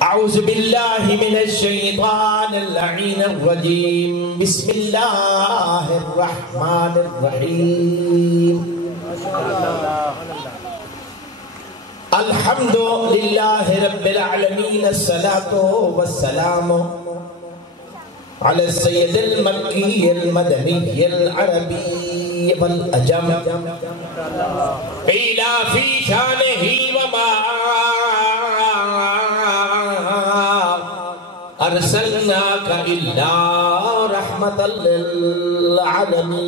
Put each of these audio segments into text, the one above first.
اعوذ باللہ من الشیطان اللعین الرجیم بسم اللہ الرحمن الرحیم الحمد للہ رب العالمین الصلاة والسلام على السید المکی المدنی العربی والعجم قیل فی شانہ وما ارسلناک الا رحمتا للعالمین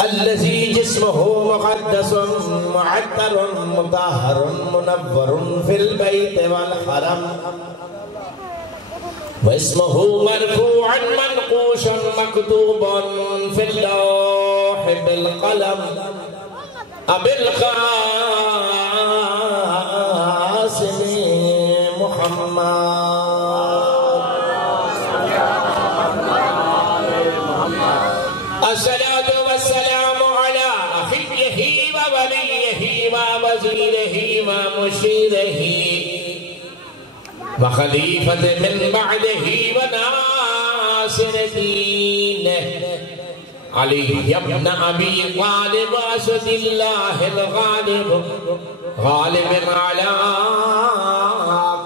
الذي جسمه مقدس معطر مطهر منور في البيت والحرم واسمه مرفوعا منقوشا مكتوبا في اللوح بالقلم ابي القاسم محمد الصلاة والسلام على أخيه ووليه ووزيره ومشيره وخليفة من بعده وناصر دينه علي بن أبي طالب أسد الله الغالب غالب على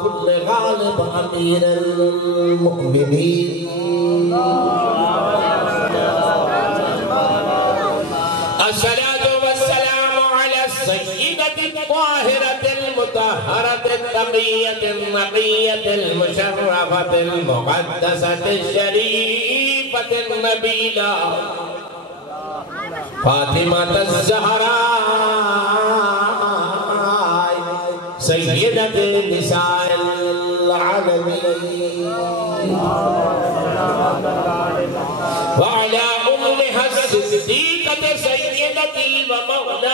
كل غالب أمير المؤمنين الصلاة والسلام على السيدة الطاهرة المطهرة التقية النقية المشرفة المقدسة الشريفة النبيلة فاطمة الزهراء سيدة نساء العالمين وعلى أمها الصديقة سيدتي ومولاتي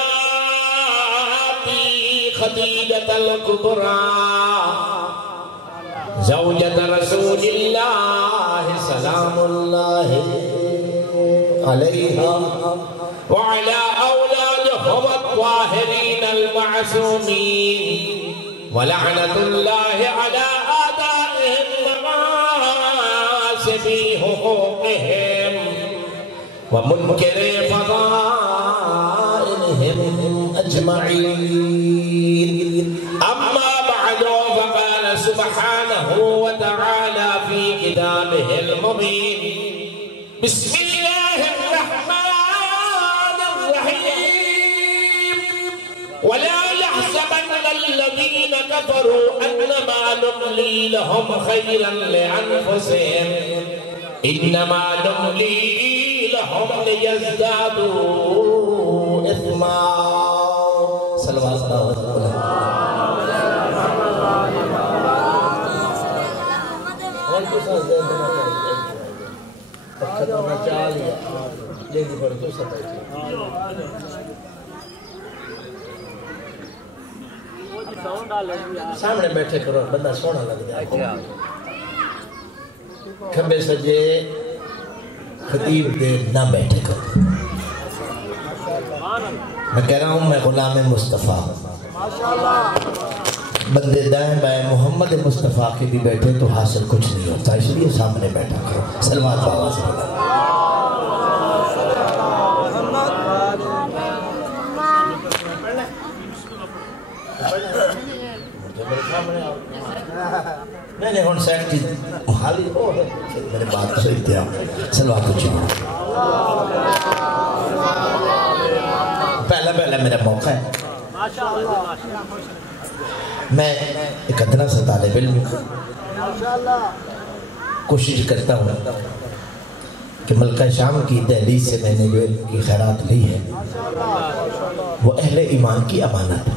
خديجة الكبرى زوجة رسول الله سلام الله عليها وعلى أولادهم الطاهرين المعصومين ولعنة الله على آدائهم وغاصبي حقوقهم ومنكر فضائلهم أجمعين أما بعد فقال سبحانه وتعالى في كتابه المبين بسم الله الرحمن الرحيم ولا يحسبن الذين كفروا أنما نملي لهم خيرا لأنفسهم إنما نملي لهم ليزدادوا إثما صلوات الله وسلم سامنے بیٹھے کرو بندہ سونا لگ جائے کھمبے سجے خطیب دے نہ بیٹھے کرو میں کہہ رہا ہوں میں غلام مصطفیٰ بندے دائیں بائیں محمد مصطفیٰ کے بھی بیٹھے تو حاصل کچھ نہیں ہوتا اس لیے سامنے بیٹھا کرو سلوات بابا سے میں نے ہون سیکٹی محالی ہو ہے میرے بات سے اتیام سلوات کچھ نہیں پہلا میرا موقع ہے میں ایک ادنا سا طالب علم کوشش کرتا ہوں کہ ملکہ شام کی دہلیز سے میں نے جو علم کی خیرات لی ہے وہ اہل ایمان کی امانت ہے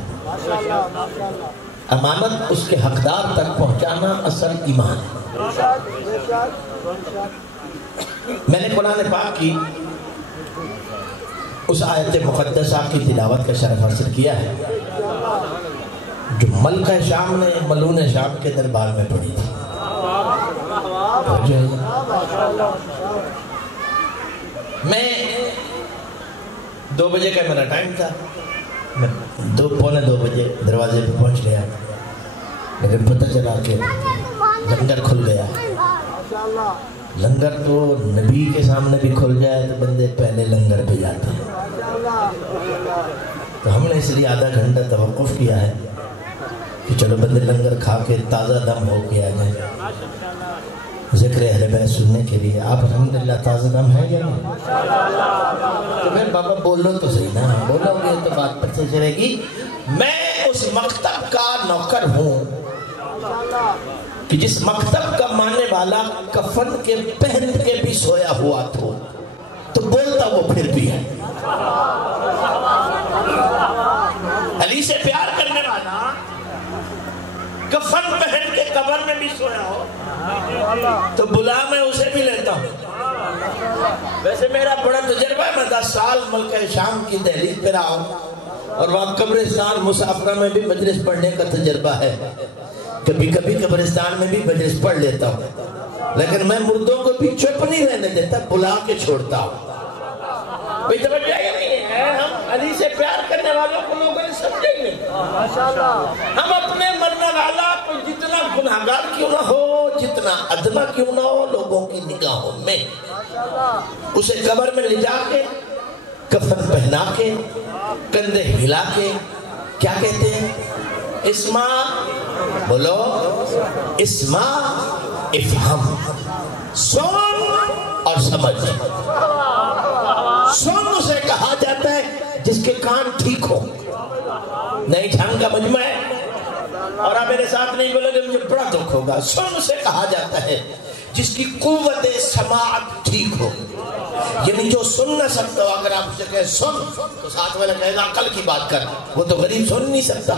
امانت اس کے حقدار تک پہنچانا اصل ایمان ہے میں نے قرآن پاک کی اس آیت مقدسہ کی تلاوت کا شرف حاصل کیا ہے جو ملکہ شام نے ملون شام کے دربار میں پڑھی تھی میں 2 بجے کا میرا ٹائم تھا، میں 2:45 بجے دروازے پہ پہنچ گیا، لیکن پتہ چلا کہ لنگر کھل گیا۔ لنگر تو نبی کے سامنے بھی کھل جائے تو بندے پہلے لنگر پہ جاتے ہیں، تو ہم نے اس لیے آدھا گھنٹہ توقف کیا ہے کہ چلو بندے لنگر کھا کے تازہ دم ہو کے آ جائیں ذکر اہل بیت سننے کے لیے۔ آپ الحمدللہ تازہ دم ہے یا نہیں؟ تو پھر بابا بولو تو صحیح نا، بولو گے تو بات پر سے چلے گی۔ میں اس مکتب کا نوکر ہوں کہ جس مکتب کا ماننے والا کفن کے پہن کے بھی سویا ہوا تو بولتا وہ پھر بھی ہے۔ علی سے پیار کرنے والا کفن پہن کے قبر میں بھی سویا ہو تو بلا میں اسے بھی لیتا ہوں۔ ویسے میرا بڑا تجربہ ہے، میں 10 سال ملکہ شام کی دہلیز پہ رہا ہوں اور وہاں قبرستان مسافرہ میں بھی مجلس پڑھنے کا تجربہ ہے، کبھی کبھی قبرستان میں بھی مجلس پڑھ لیتا ہوں، لیکن میں مردوں کو بھی چپ نہیں رہنے دیتا، بلا کے چھوڑتا ہوں۔ بھئی توجہ یہ نہیں ہے، ہم علی سے پیار کرنے والوں کو لوگوں نے سمجھے ہی نہیں۔ ہم اپنے مرنے والا کو جتنا گناہگار کیوں نہ ہو، جتنا ادنا کیوں نہ ہو، لوگوں کی نگاہوں میں اسے قبر میں لے جا کے کفن پہنا کے کندھے ہلا کے کیا کہتے ہیں؟ اسما، بولو اسما افہم، سن اور سمجھ۔ سن اسے کہا جاتا ہے جس کے کان ٹھیک ہو۔ نئی جھنگ کا مجمع ہے اور آپ میرے ساتھ نہیں بولے گے مجھے بڑا دکھ ہوگا۔ سن اسے کہا جاتا ہے جس کی قوت سماعت ٹھیک ہو، یعنی جو سن نہ سکتا ہو، اگر آپ اسے کہیں سن تو ساتھ والا کہے گا عقل کی بات کر، وہ تو غریب سن نہیں سکتا۔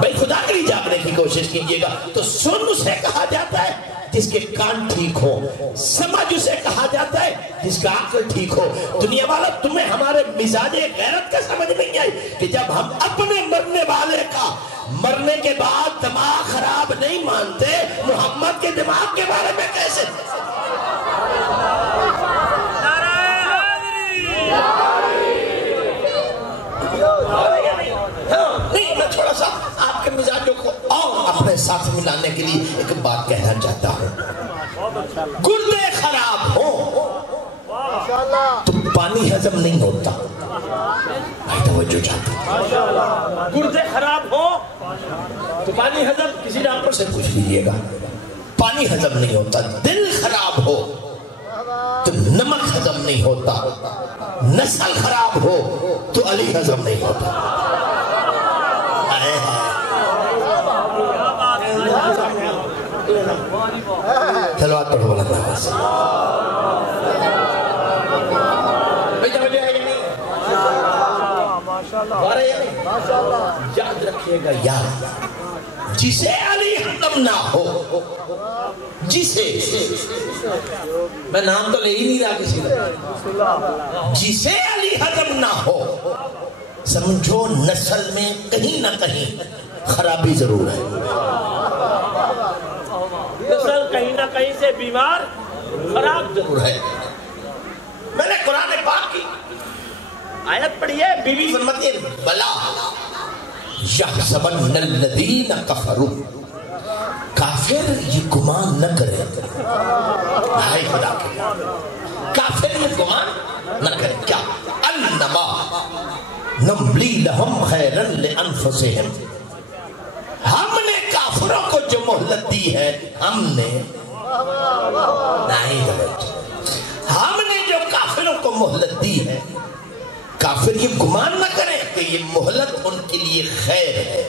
بھائی خدا کے لیے جاگنے کی کوشش کیجئے گا۔ تو سن اسے کہا جاتا ہے جس کے کان ٹھیک ہو، سمجھ اسے کہا جاتا ہے جس کا عقل ٹھیک ہو۔ دنیا والا تمہیں ہمارے مزاج غیرت کا سمجھ نہیں آئی کہ جب ہم اپنے مرنے والے کا مرنے کے بعد دماغ خراب نہیں مانتے، محمد کے دماغ کے بارے میں کیسے؟ نہیں، میں تھوڑا سا آپ کے مزاجوں کو اور اپنے ساتھ ملانے کے لیے ایک بات کہنا چاہتا ہوں۔ گردے خراب ہو تو پانی ہضم نہیں ہوتا۔ بھائی توجہ چاہتا، گردے خراب ہو تو پانی ہضم، کسی ڈاکٹر سے پوچھ لیجئے گا، پانی ہضم نہیں ہوتا۔ دل خراب ہو تو نمک ہضم نہیں ہوتا، نسل خراب ہو تو علی ہضم نہیں ہوتا۔ چلو آج پڑھو اللہ سے۔ یاد رکھیے گا، یاد جسے علی ہضم نہ ہو، جسے، میں نام تو لے ہی نہیں رہا کسی کا، جسے علی ہضم نہ ہو، سمجھو نسل میں کہیں نہ کہیں خرابی ضرور ہے، نسل کہیں نہ کہیں سے بیمار خراب ضرور ہے۔ میں نے قرآن پاک کی آیت پڑھی ہے، بی بی فرماتی ہے بلا یحسبن الذین کفروا، کافر یہ گمان نہ کرے، بھائی خدا کے کافر یہ گمان نہ کرے کیا؟ انما نملی لہم خیرا لانفسہم، ہم نے کافروں کو جو مہلت دی ہے، ہم نے نہیں ہم نے جو کافروں کو مہلت دی ہے، کافر یہ گمان نہ کریں کہ یہ مہلت ان کے لیے خیر ہے۔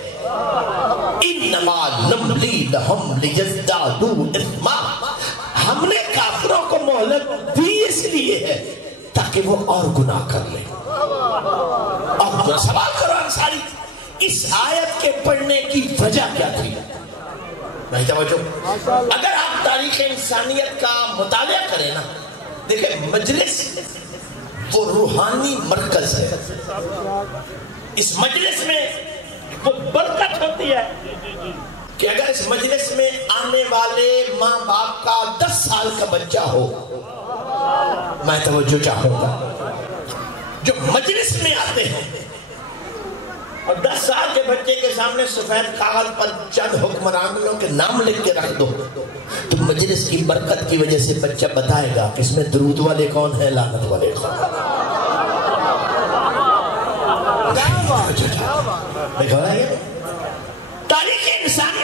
انما نملی لہم لیزدادوا اثما، ہم نے کافروں کو مہلت دی اس لیے ہے تاکہ وہ اور گناہ کر لیں۔ اور سوال کرو انصاری، اس آیت کے پڑھنے کی وجہ کیا تھی؟ نہیں توجہ، اگر آپ تاریخ انسانیت کا مطالعہ کریں نا، دیکھیں مجلس وہ روحانی مرکز ہے، اس مجلس میں وہ برکت ہوتی ہے کہ اگر اس مجلس میں آنے والے ماں باپ کا 10 سال کا بچہ ہو میں توجہ چاہوں گا، جو مجلس میں آتے ہیں اور 10 سال کے بچے کے سامنے سفید کاغذ پر چند حکمرانوں کے نام لکھ کے رکھ دو تو مجلس کی برکت کی وجہ سے بچہ بتائے گا کہ اس میں درود والے کون ہیں، لعنت والے کون ہیں۔ تاریخ انسانی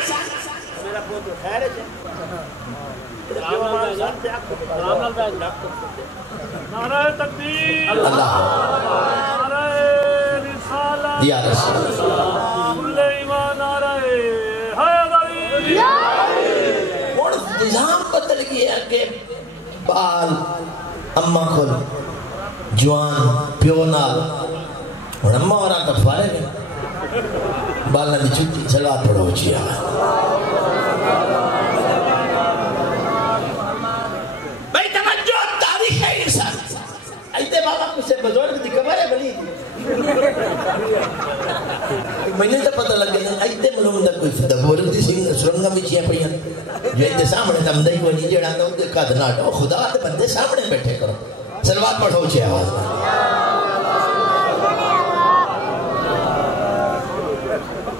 نعرہ تکبیر، اللہ نعرہ رسالت، یا رسول کل ایمان، نعرہ حیدری۔ اور نظام بدل گیا کہ بال اماں کھول جوان پیو نال اور اماں اور آتا فارے گئے بالنا دی چھٹی سلوات پڑھو چیا بھائی توجہ تاریخ ہے انسان ایتے بابا کچھ سے بزرگ دی کمر ہے بلی میں نے تو پتہ لگ گیا ایتے ملوم دا کوئی دبورگ دی سرنگا میں چیاں پڑیاں جو ایتے سامنے دمدائی کو نہیں جڑا دا دے قد ناٹا خدا تے بندے سامنے بیٹھے کرو سلوات پڑھو چی آواز میں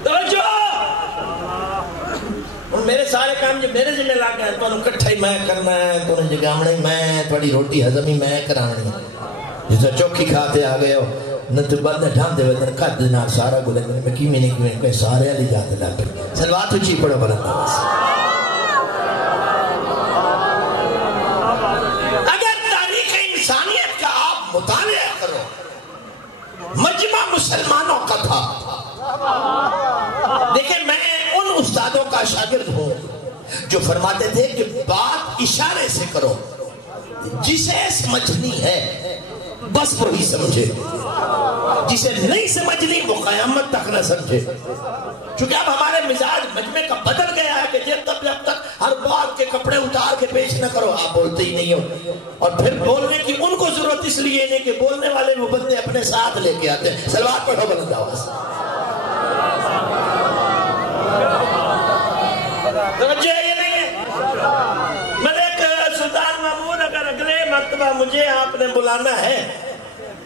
توجہ میرے سارے کام جو میرے ذمہ لا گئے تو کٹھا ہی میں کرنا ہے تو جگامنا ہی میں تھوڑی روٹی ہضم ہی میں کرانی جیسا چوکھی کھاتے آ گئے ہو نہ تو بعد نہ ڈھان دے ویدن قد نہ سارا گلے میں کی میں نہیں کوئی سارے علی جاتے لگ سلوات اچھی پڑھو بلند آواز مطالعہ کرو مجمع مسلمانوں کا تھا دیکھیں میں ان استادوں کا شاگرد ہوں جو فرماتے تھے کہ بات اشارے سے کرو جسے سمجھنی ہے بس وہی سمجھے جسے نہیں سمجھنی وہ قیامت تک نہ سمجھے چونکہ اب ہمارے مزاج مجمع کا بدل گیا ہے کہ جب تک ہر بات کے کپڑے اتار کے پیش نہ کرو آپ بولتے ہی نہیں ہو اور پھر بولنے کی ان کو ضرورت اس لیے نہیں کہ بولنے والے وہ بندے اپنے ساتھ لے کے آتے ہیں سلوات پڑھو بلند آواز توجہ یہ نہیں ہے ملک سلطان محمود اگر اگلے مرتبہ مجھے آپ نے بلانا ہے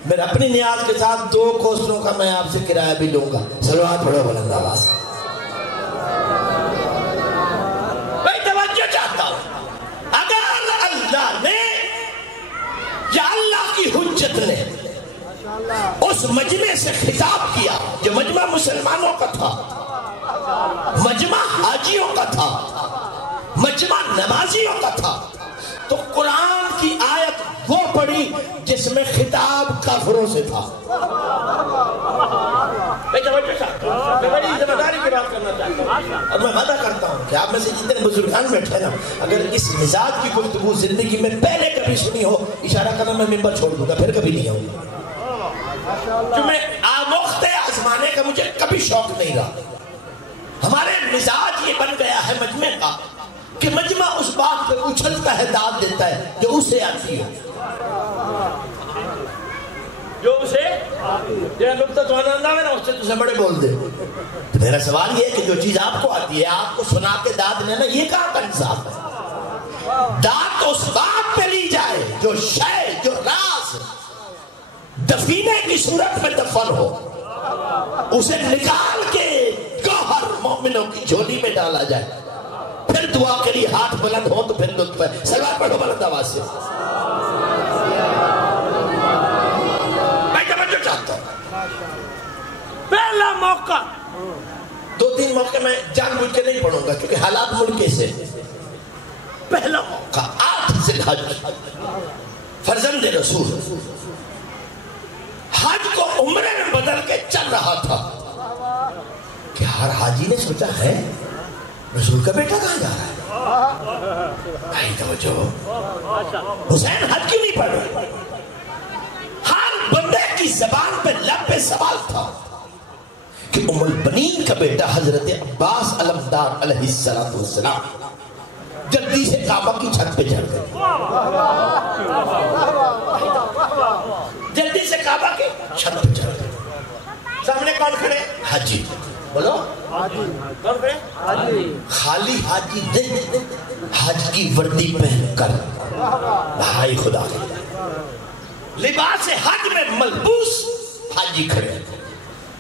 میرا اپنی نیاز کے ساتھ 2 کوسلوں کا میں آپ سے کرایہ بھی لوں گا سلوات پڑھو بلند آواز میں توجہ چاہتا ہوں اگر اللہ نے یا اللہ کی حجت نے اس مجمع سے خطاب کیا جو مجمع مسلمانوں کا تھا مجمع حاجیوں کا تھا مجمع نمازیوں کا تھا تو قرآن کی آیت وہ پڑھی جس میں خطاب کافروں سے تھا میں توجہ چاہتا ہوں میں بڑی ذمہ داری کی بات کرنا چاہتا ہوں اور میں وعدہ کرتا ہوں کہ آپ میں سے جتنے بزرگان بیٹھے نا اگر اس مزاج کی گفتگو زندگی میں پہلے کبھی سنی ہو اشارہ کرنا میں ممبر چھوڑ دوں گا پھر کبھی نہیں آؤں گا کہ میں آموخت آزمانے کا مجھے کبھی شوق نہیں رہا ہمارے مزاج یہ بن گیا ہے مجمع کا کہ مجمع اس بات پہ اچھلتا ہے داد دیتا ہے جو اسے آتی ہے جو اسے یہ نکتہ تو آنندہ ہے نا اس سے تُسے بڑے بول دے تو میرا سوال یہ ہے کہ جو چیز آپ کو آتی ہے آپ کو سنا کے داد لینا یہ کہاں کا انصاف ہے داد تو اس بات پہ لی جائے جو شے جو راز دفینے کی صورت میں دفن ہو اسے نکال کے گوہر مومنوں کی جھولی میں ڈالا جائے پھر دعا کے لیے ہاتھ بلند ہو تو پھر لطف ہے سلوات پڑھو بلند آواز سے میں توجہ چاہتا ہوں پہلا موقع 2-3 موقع میں جان بوجھ کے نہیں پڑھوں گا کیونکہ حالات ملک سے پہلا موقع 8 ذی الحج فرزند رسول حج کو عمرے میں بدل کے چل رہا تھا کہ ہر حاجی نے سوچا ہے رسول کا بیٹا کہاں جا رہا ہے بھائی توجہ حسین حج کیوں نہیں پڑھ رہے ہر بندے کی زبان پہ لب پہ سوال تھا کہ ام البنین کا بیٹا حضرت عباس علمدار علیہ السلام جلدی سے کعبہ کی چھت پہ چڑھ گئے جلدی سے کعبہ کی چھت پہ چڑھ گئے سامنے کون کھڑے حاجی بولو کون کھڑے خالی حاجی نہیں حج کی وردی پہن کر بھائی خدا کے لباس حج میں ملبوس حاجی کھڑے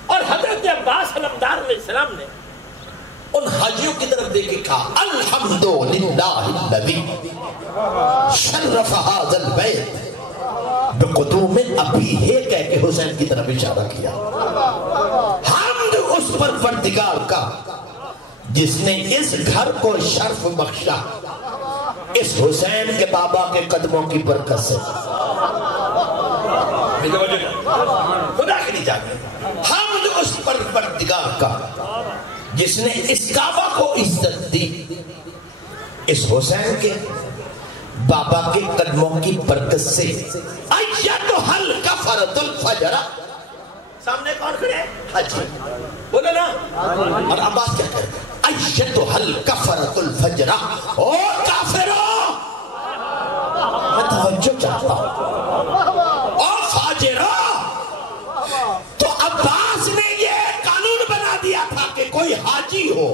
اور حضرت عباس علمدار علیہ السلام نے ان حاجیوں کی طرف دیکھ کے کہا الحمدللہ الذی شرف ھذا البیت بقدوم ابیہ کہہ کے حسین کی طرف اشارہ کیا. حمد اس پروردگار کا جس نے اس گھر کو شرف بخشا اس حسین کے بابا کے قدموں کی برکت سے. خدا کے نہیں جاتے. حمد اس پروردگار کا جس نے اس کعبہ کو عزت دی اس حسین کے بابا کے قدموں کی برکت سے. ایتھا الکفرۃ الفجر سامنے کون کھڑے ہیں؟ حاجی بولو نا. اور عباس کیا کہتے ہیں؟ ایتھا الکفرۃ الفجر. او کافروں میں توجہ چاہتا ہوں. او فاجروں تو عباس نے یہ قانون بنا دیا تھا کہ کوئی حاجی ہو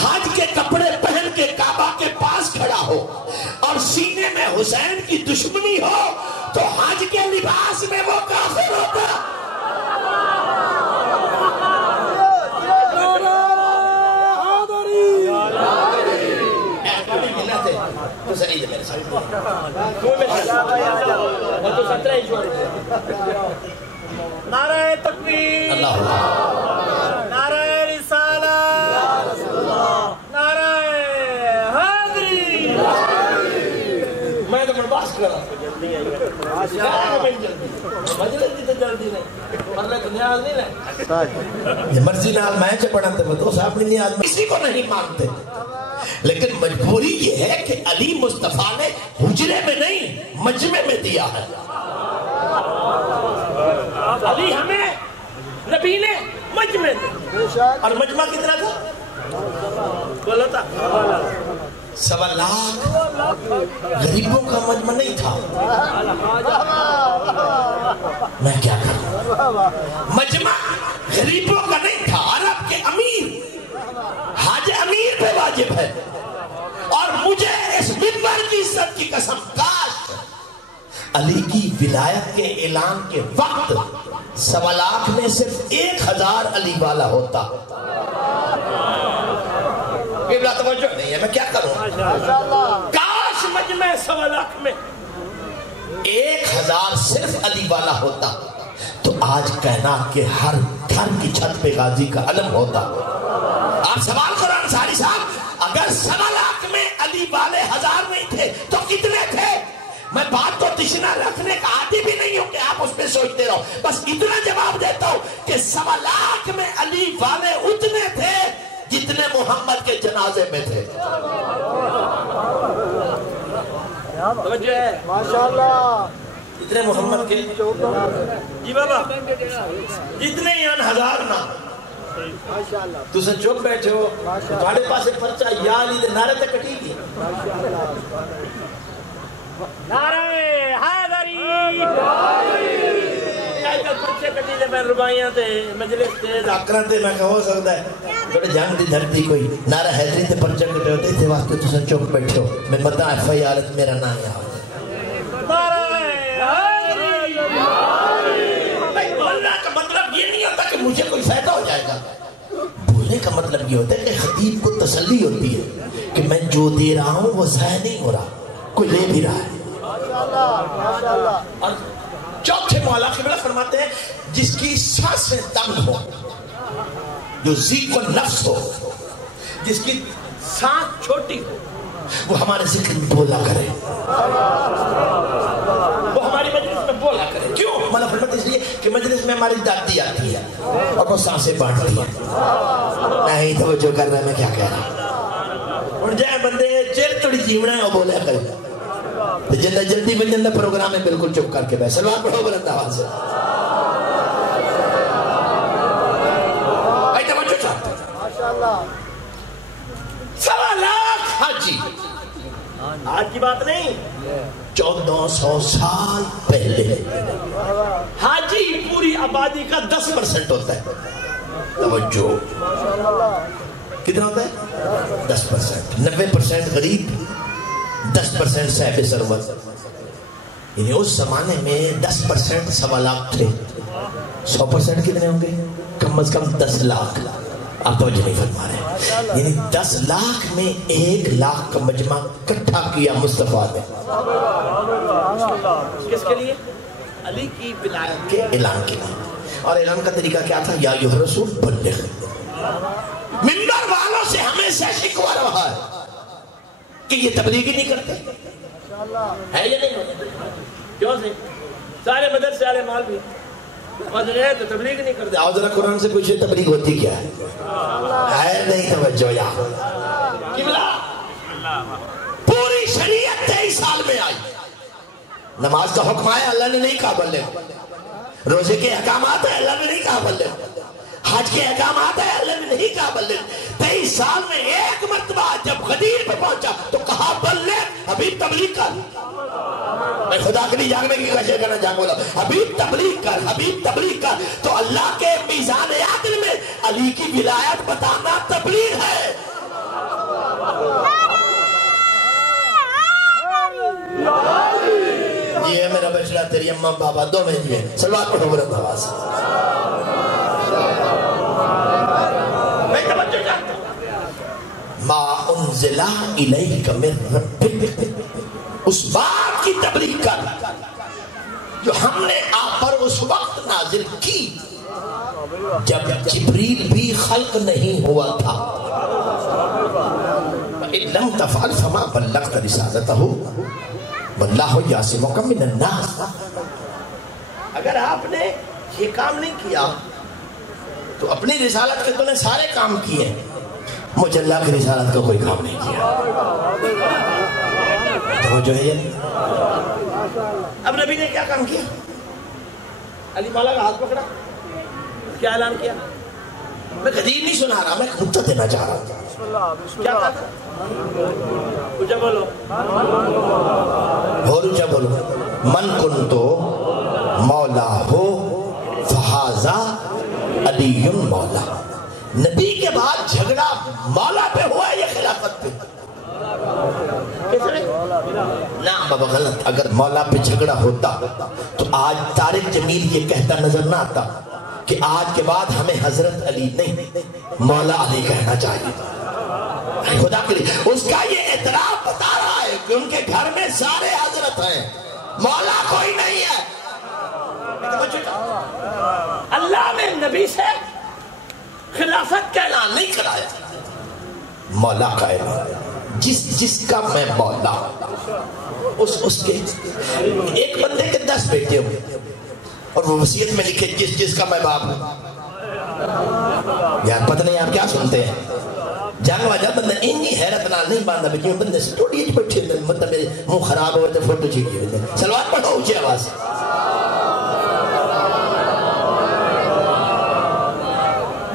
حج کے کپڑے پہن کے کعبہ کے پاس کھڑا ہو اور سینے میں حسین کی دشمنی ہو تو حج کے لباس میں وہ کافر ہوتا. نعرہ تکبیر، نعرہ رسالت، نعرہ حیدری. میں تو برداشت کر رہا ہوں. مرضی نال میں پڑھتے تو صاحب نیاز کسی کو نہیں مانتے لیکن مجبوری یہ ہے کہ علی مصطفیٰ نے حجرے میں نہیں مجمع میں دیا ہے. علی ہمیں نبی نے مجمع دیا اور مجمع کتنا تھا؟ بولو تھا 1.25 لاکھ. غریبوں کا مجمع نہیں تھا. میں کیا کروں؟ مجمع غریبوں کا نہیں تھا. عرب کے امیر حاج امیر پہ واجب ہے. اور مجھے اس منبر کی عزت کی قسم کاش علی کی ولایت کے اعلان کے وقت 1.25 لاکھ میں صرف 1000 علی والا ہوتا. قبلہ توجہ نہیں ہے. میں کیا کروں؟ کاش مجمع 1.25 لاکھ میں 1000 صرف علی والا ہوتا تو آج کائنات کے ہر گھر کی چھت پہ غازی کا علم ہوتا. آپ سوال کرو انصاری صاحب اگر 1.25 لاکھ میں علی والے 1000 نہیں تھے تو کتنے تھے؟ میں بات تو تشنا رکھنے کا عادی بھی نہیں ہوں کہ آپ اس پہ سوچتے رہو. بس اتنا جواب دیتا ہوں کہ 1.25 لاکھ میں علی والے اتنے تھے جتنے محمد کے جنازے میں تھے. ماشاءاللہ جتنے محمد کے جی بابا جتنے یہاں 1000 نہ تو سے چوک بیٹھے ہو تھوڑے پاس پرچہ یا علی دے نعرے تے کٹی گی. نعرہ حیدری پرچے کٹی دے میں ربائیاں تے مجلس تے ذاکرہ تے میں کہو سکتا ہے بڑے جنگ دی دھرتی کوئی نعرہ حیدری تے پرچہ کٹے ہوتے تھے واسطے تو سے چوک بیٹھے ہو. میں مدہ FI عالت میرا نام ہے. نعرہ حیدری. بولنا کا مطلب یہ نہیں ہوتا کہ مجھے کوئی فائدہ ہو جائے گا. بولنے کا مطلب یہ ہوتا ہے کہ خطیب کو تسلی ہوتی ہے کہ میں جو دے رہا ہوں وہ ضائع نہیں ہو رہا, کوئی لے بھی رہا ہے. اور چوتھے مولا قبلہ فرماتے ہیں جس کی سانسیں تنگ ہو, جو ذیق و نفس ہو, جس کی سانس چھوٹی ہو, وہ ہمارے ذکر میں بولا کرے, وہ ہماری مجلس میں بولا کرے. کیوں؟ مولا فرماتے اس لیے کہ مجلس میں ہماری دادی آتی ہے اور وہ سانسیں بانٹتی ہے. نہیں توجہ کر رہا ہے میں کیا کہہ رہا ہوں. اور جائے بندے چیر توڑی جیونا ہے وہ بولا کرے جنہ جلدی بن جندہ پروگرام ہے بالکل چپ کر کے بھائی سلوات پڑھو بلند آواز سے. بھائی توجہ چاہتے ہیں 1.25 لاکھ حاجی آج کی بات نہیں 1400 سال پہلے حاجی پوری آبادی کا 10% ہوتا ہے. توجہ کتنا ہوتا ہے؟ 10%. 90% غریب 10% صاحب ثروت، یعنی اس زمانے میں 10% 1.25 لاکھ تھے. 100% کتنے ہوں گے؟ کم از کم 10 لاکھ. آپ توجہ نہیں فرما رہے. یعنی 10 لاکھ میں 1 لاکھ کا مجمع اکٹھا کیا مصطفیٰ نے. کس کے لیے؟ علی کی ولایت کے اعلان کے لیے. اور اعلان کا طریقہ کیا تھا؟ یا ایھا الرسول بلغ. منبر والوں سے ہمیشہ شکوہ رہا ہے کہ یہ تبلیغ ہی نہیں کرتے. ہے یا نہیں؟ کیوں سے؟ سارے مدرسے والے مال بھی تو تبلیغ نہیں کرتے. آؤ ذرا قرآن سے پوچھے تبلیغ ہوتی کیا ہے نہیں توجہ یا پوری شریعت 23 سال میں آئی. نماز کا حکم آیا، اللہ نے نہیں کہا بلغ. روزے کے احکامات ہیں، اللہ نے نہیں کہا بلغ. حج کے احکامات ہیں، اللہ نے نہیں کہا بلغ. 23 سال میں ایک مرتبہ جب غدیر پہ پہنچا تو کہا بلغ. حبیب تبلیغ کر. میں خدا کے لیے جاگنے کی کوشش کرنا چاہوں گا. حبیب تبلیغ کر، حبیب تبلیغ کر. تو اللہ کے میزان عدل میں علی کی ولایت بتانا تبلیغ ہے. یہ ہے میرا بچڑا، تیری اماں بابا دو میں جی ہے. صلوات پڑھو بلند آواز سے. میں توجہ چاہتا ہوں. ما انزل الیک من ربک، اس بات کی تبلیغ کر جو ہم نے آپ پر اس وقت نازل کی جب جبریل بھی خلق نہیں ہوا تھا. وَإِن لَمْ تَفْعَلْ فَمَا بَلَّغْتَ رِسَالَتَهُ وَاللَّهُ يَعْصِمُكَ مِنَ النَّاسِ. اگر آپ نے یہ کام نہیں کیا تو اپنی رسالت کے تو نے سارے کام کیے، مجھے اللہ کی رسالت کا کوئی کام نہیں کیا. تو جو ہے یہ اب نبی نے کیا کام کیا؟ علی مولا کا ہاتھ پکڑا، کیا اعلان کیا؟ میں غدیر نہیں سنا رہا، میں نقطہ دینا چاہ رہا ہوں. کیا کہا تھا؟ اونچا بولو، اور اونچا بولو. من کنتو مولا ہو فہذا علی مولا. نبی کے بعد جھگڑا مولا پہ ہوا ہے یا خلافت پہ؟ نہ بابا غلط. اگر مولا پہ جھگڑا ہوتا تو آج طارق جمیل یہ کہتا نظر نہ آتا کہ آج کے بعد ہمیں حضرت علی نہیں مولا علی کہنا چاہیے. خدا کے لیے اس کا یہ اعتراف بتا رہا ہے کہ ان کے گھر میں سارے حضرت ہیں، مولا کوئی نہیں ہے. اللہ نے نبی سے خلافت کا اعلان نہیں کرایا، مولا کا اعلان. جس کا میں مولا اس کے ایک بندے کے 10 بیٹے ہوئے اور وہ وصیت میں لکھے جس کا میں باپ ہوں. یار پتہ نہیں آپ کیا سنتے ہیں. جنگ واجہ بندہ انہی حیرت نال نہیں باندھا بچے بندے سے ٹوٹی جی بیٹھے مطلب میرے منہ خراب ہوئے تھے فوٹو چھیٹی ہوئے. سلوات پڑھو اونچی آواز سے.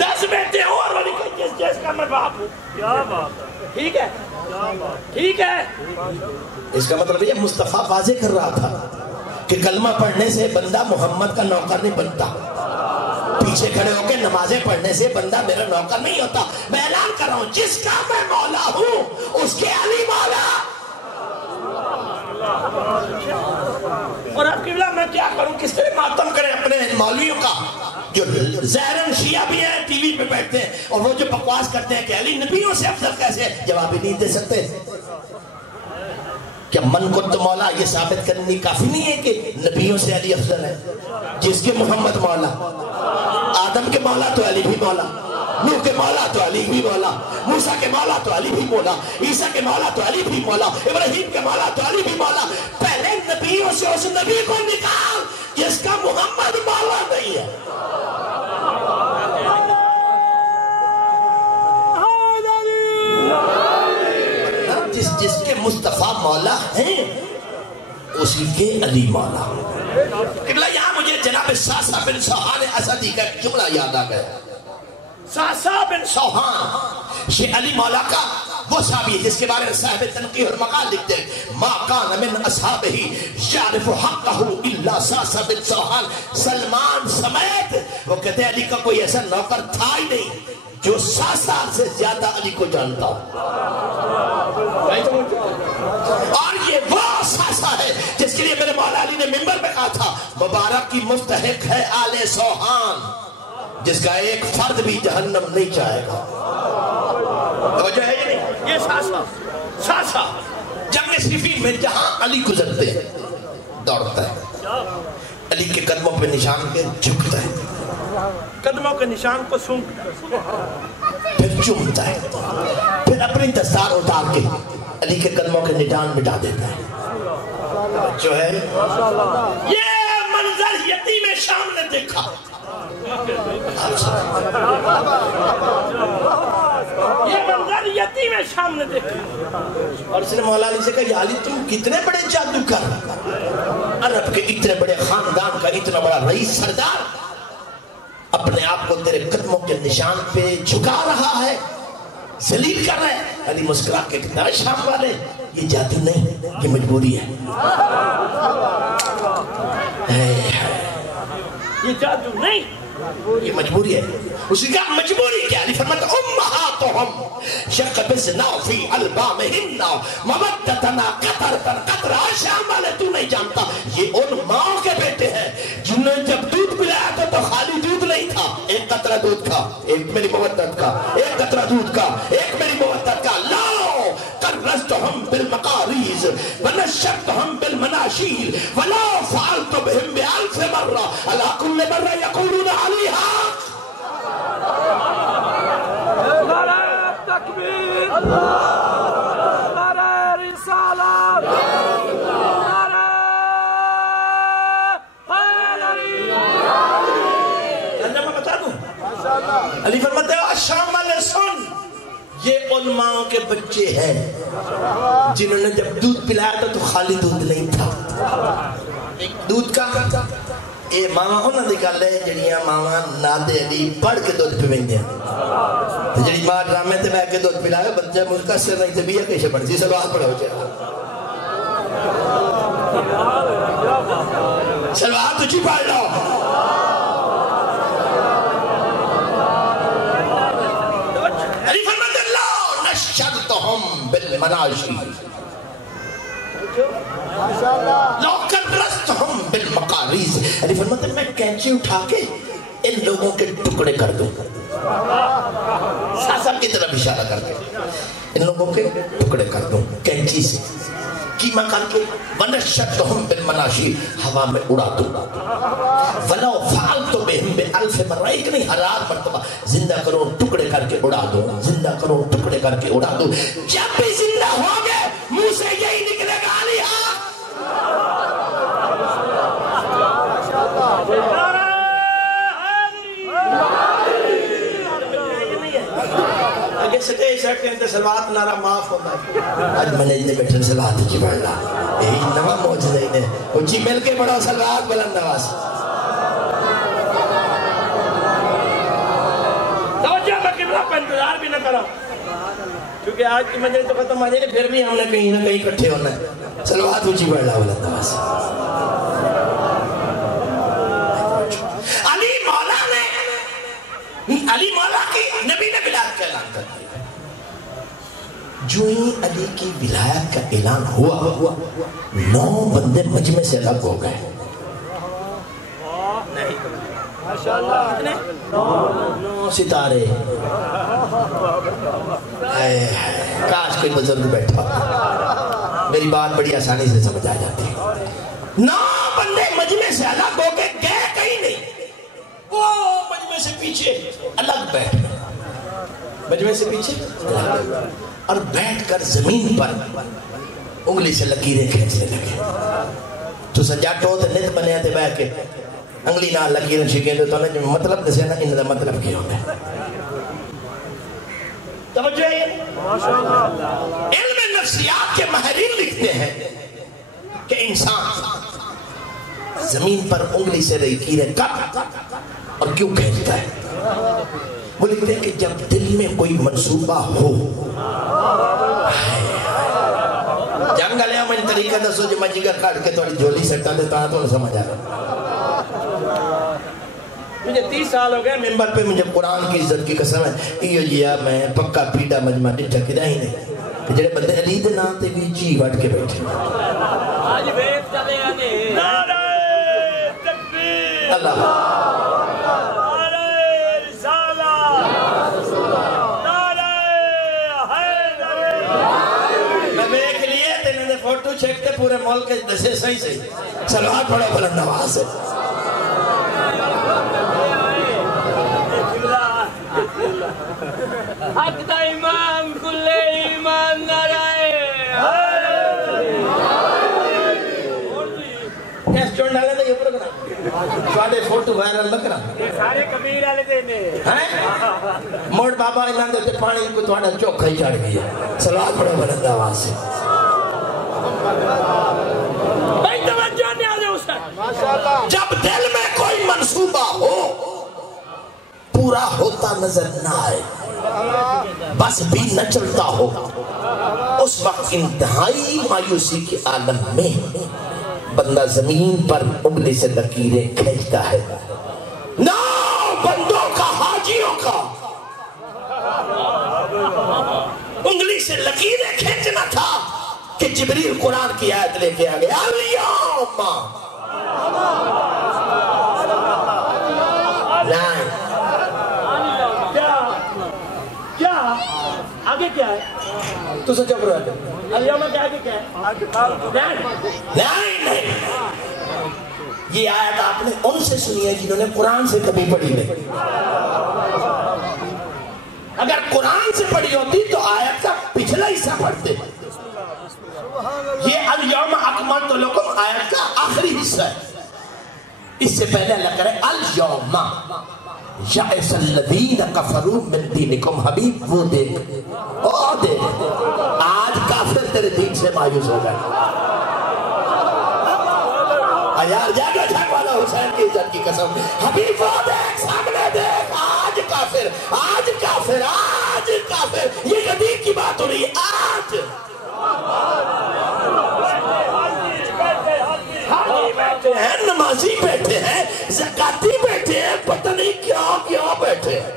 10 بیٹے اور وہ لکھے جس کا میں باپ ہوں. کیا بات ہے. ٹھیک ہے ٹھیک ہے. اس کا مطلب یہ مصطفیٰ واضح کر رہا تھا کہ کلمہ پڑھنے سے بندہ محمد کا نوکر نہیں بنتا. پیچھے کھڑے ہو کے نمازیں پڑھنے سے بندہ میرا نوکر نہیں ہوتا. میں اعلان کر رہا ہوں جس کا میں مولا ہوں اس کے علی مولا. اور اب قبلہ میں کیا کروں؟ کس طرح ماتم کریں اپنے مولویوں کا جو ظاہراً شیعہ بھی ہیں، ٹی وی پہ بیٹھتے ہیں اور وہ جو بکواس کرتے ہیں کہ علی نبیوں سے افضل کیسے، جواب ہی نہیں دے سکتے. کیا من کو تو مولا یہ ثابت کرنی کافی نہیں ہے کہ نبیوں سے علی افضل ہے؟ جس کے محمد مولا، آدم کے مولا تو علی بھی مولا، نوح کے مولا تو علی بھی مولا، موسیٰ کے مولا تو علی بھی مولا، عیسیٰ کے مولا تو علی بھی مولا، ابراہیم کے مولا تو علی بھی مولا. پہلے نبیوں سے اس نبی کو نکال جس کا محمد مولا نہیں ہے. جس کے مصطفیٰ مولا ہیں اسی کے علی مولا. قبلہ یہاں مجھے جناب ساسا بن سوحان اسدی کا جملہ یاد آ گیا. ساسا بن سوحان یہ علی مولا کا وہ صحابی ہے جس کے بارے میں صاحب تنقیح المقال لکھتے ہیں ما کان من اصحابہ یعرف حقہ الا ساسا بن سوحان. سلمان سمیت وہ کہتے ہیں علی کا کوئی ایسا نوکر تھا ہی نہیں جو 7 سال سے زیادہ علی کو جانتا ہوں، اور یہ وہ ساسا ہے جس کے لیے میرے مولا علی نے منبر پہ کہا تھا مبارک کی مستحق ہے آل سوہان، جس کا ایک فرد بھی جہنم نہیں چاہے گا۔ توجہ ہے یہ نہیں؟ یہ ساسا جنگ صفین میں جہاں علی گزرتے ہیں دوڑتا ہے، علی کے قدموں پہ نشان پہ جھکتا ہے، قدموں کے نشان کو سونگتا ہے، پھر چومتا ہے، پھر اپنی دستار اتار کے علی کے قدموں کے نشان مٹا دیتا ہے۔ جو ہے یہ منظر یتیم شام نے دیکھا، یہ منظر یتیم شام نے دیکھا، اور اس نے مولا علی سے کہا یا علی تم کتنے بڑے جادوگر، عرب کے اتنے بڑے خاندان کا اتنا بڑا رئیس سردار اپنے آپ کو تیرے قدموں کے نشان پہ جھکا رہا ہے، ذلیل کر رہا ہے۔ علی مسکرا کے کہتا ہے شام والے یہ جادو نہیں، یہ مجبوری ہے۔ یہ جادو نہیں، یہ مجبوری ہے۔ اسی کا مجبوری کیا؟ علی فرماتا امہاتہم یقبضنا فی البامہن مودتنا قطرتن قطرہ۔ شام والے تو نہیں جانتا یہ ان ماں کے بیٹے ہیں جنہوں نے جب دودھ پلایا تھا تو خالی دودھ نہیں تھا، ایک قطرہ دودھ کا، ایک میری مودت کا، ایک قطرہ دودھ کا، ایک میری مودت کا۔ لاؤ کرستہم بالمقاریز ونشرتہم بالمناشیر ولا فعلت بہم بألف مرہ علی کل مرہ یقولون علیہا۔ نعرہ تکبیر، نعرہ رسالت، نعرہ حیدری۔ میں بتا دوں علی فرماتے ہیں شام والے سن، یہ ان ماں کے بچے ہیں جنہوں نے جب دودھ پلایا تھا تو خالی دودھ نہیں تھا، دودھ کا اے ماما انہوں نے کہا لے جڑیاں ماما نادے علی پڑھ کے دودھ پہ بین دیا، جڑی ماں ڈرامے تے میں کے دودھ پلایا بچہ ملکہ سر نہیں تبیہ کیسے پڑھتی سلوات پڑھا ہو جائے، سلوات اچھی پڑھ لو۔ علی فرماتے اللہ نشرتہم بالمناشیر لو کرستہم بالمقاریز۔ علی فرماتے میں کینچی اٹھا کے ان لوگوں کے ٹکڑے کر دوں، ساسا کی طرف اشارہ کر کے ان لوگوں کے ٹکڑے کر دوں کینچی سے، کیما کر کے ونشرتہم بالمناشیر ہوا میں اڑا دوں، ولو فعلت بہم بألف مرہ، ایک نہیں 1000 مرتبہ زندہ کروں ٹکڑے کر کے اڑا دوں، زندہ کروں ٹکڑے کر کے اڑا دوں۔ جب بھی زندہ ہو گئے منہ سے یہی نکلے گا علی ہاں۔ سکے سکتے ہیں سلوات نارا معاف ہوتا ہے۔ آج منیج نے بیٹھن سلوات اچھی پڑھ رہا، یہی نوہ موجود ہے، اچھی مل کے بڑھو سلوات بلند نواز۔ توجہ میں قبلہ پہ انتظار بھی نہ کرا، کیونکہ آج کی مجلس تو ختم آنے پھر بھی ہم نے کہیں نہ کہیں کٹھے ہونا ہے، سلوات اچھی پڑھ رہا بلند نواز۔ علی مولا کی نبی نے ولایت کا اعلان کر دیا، جو ہی علی کی ولایت کا اعلان ہوا 9 بندے مجمع سے الگ ہو گئے، 9 ستارے، کاش کوئی بزرگ بیٹھا، میری بات بڑی آسانی سے سمجھ آ جاتی ہے۔ 9 بندے مجمع سے الگ ہو کے گئے کہیں نہیں، وہ مجمع سے پیچھے الگ بیٹھ گئے، مجمع سے پیچھے اور بیٹھ کر زمین پر انگلی سے لکیریں کھینچنے لگے۔ تو سجاٹو تے نت بنیا تے بیٹھ کے انگلی نہ لکیریں چھکیں تو نے مطلب دسیا نا انہاں دا مطلب کیا ہوتا ہے۔ توجہ ہے، علم نفسیات کے ماہرین لکھتے ہیں کہ انسان زمین پر انگلی سے لکیریں کب اور کیوں کھینچتا ہے؟ وہ لکھتے ہیں کہ جب دل میں کوئی منصوبہ ہو، جنگ علیہ میں طریقہ دسو جو میں جگر کھاڑ کے تھوڑی جھولی سکتا دیتا ہاں تو سمجھ آ رہا، مجھے 30 سال ہو گئے ممبر پہ مجھے قرآن کی عزت کی قسم ہے یہ جیا میں پکا پیڈا مجمع ڈٹھا کدا ہی نہیں کہ جڑے بندے علی دے نام تے بھی جی وٹ کے بیٹھے آج بیت چلے آنے نعرہ تکبیر اللہ نعرہ رسالہ نعرہ حیدر میں دیکھ لیے تینے دے فوٹو چھیکتے پورے ملک کے دسے صحیح صحیح سلوات پڑھو بلند آواز ہے حق دا امام کل ایمان نرائے کیس چونڈ ڈالے دے یہ پروگرام چھوڑے فوٹو وائرل لگ رہا یہ سارے کبیر آلے دینے موڑ بابا انہاں دے تے پانی کو تھوڑا چوکھا ہی چڑھ گئی ہے سلوات پڑھو بلند آواز سے بھائی توجہ نہیں آدھے اس کا جب دل میں کوئی منصوبہ ہو پورا ہوتا نظر نہ آئے بس بھی نہ چلتا ہو اس وقت انتہائی مایوسی کے عالم میں بندہ زمین پر انگلی سے لکیریں کھینچتا ہے نہ بندوں کا حاجیوں کا انگلی سے لکیریں کھینچنا تھا کہ جبریل قرآن کی آیت لے کے آگے الیوم نہیں کیا آگے کیا ہے تو سچا پر آگے الیوم کے آگے کیا ہے نہیں یہ آیت آپ نے ان سے سنی ہے جنہوں نے قرآن سے کبھی پڑھی نہیں اگر قرآن سے پڑھی ہوتی تو آیت کا پچھلا حصہ پڑھتے یہ الیوم اکملت لکم آیت کا آخری حصہ ہے اس سے پہلے اللہ کرے الیوم یائس الذین کفروا من دینکم حبیب وہ دیکھ آج کافر تیرے دین سے مایوس ہو گئے یار جاگے جھاگ والا حسین کی عزت کی قسم حبیب وہ دیکھ سامنے دیکھ آج کافر آج کافر آج کافر یہ قدیم کی بات ہو رہی ہے آج بیٹھے ہیں نمازی بیٹھے ہیں زکاتی بیٹھے ہیں پتہ نہیں کیا بیٹھے ہیں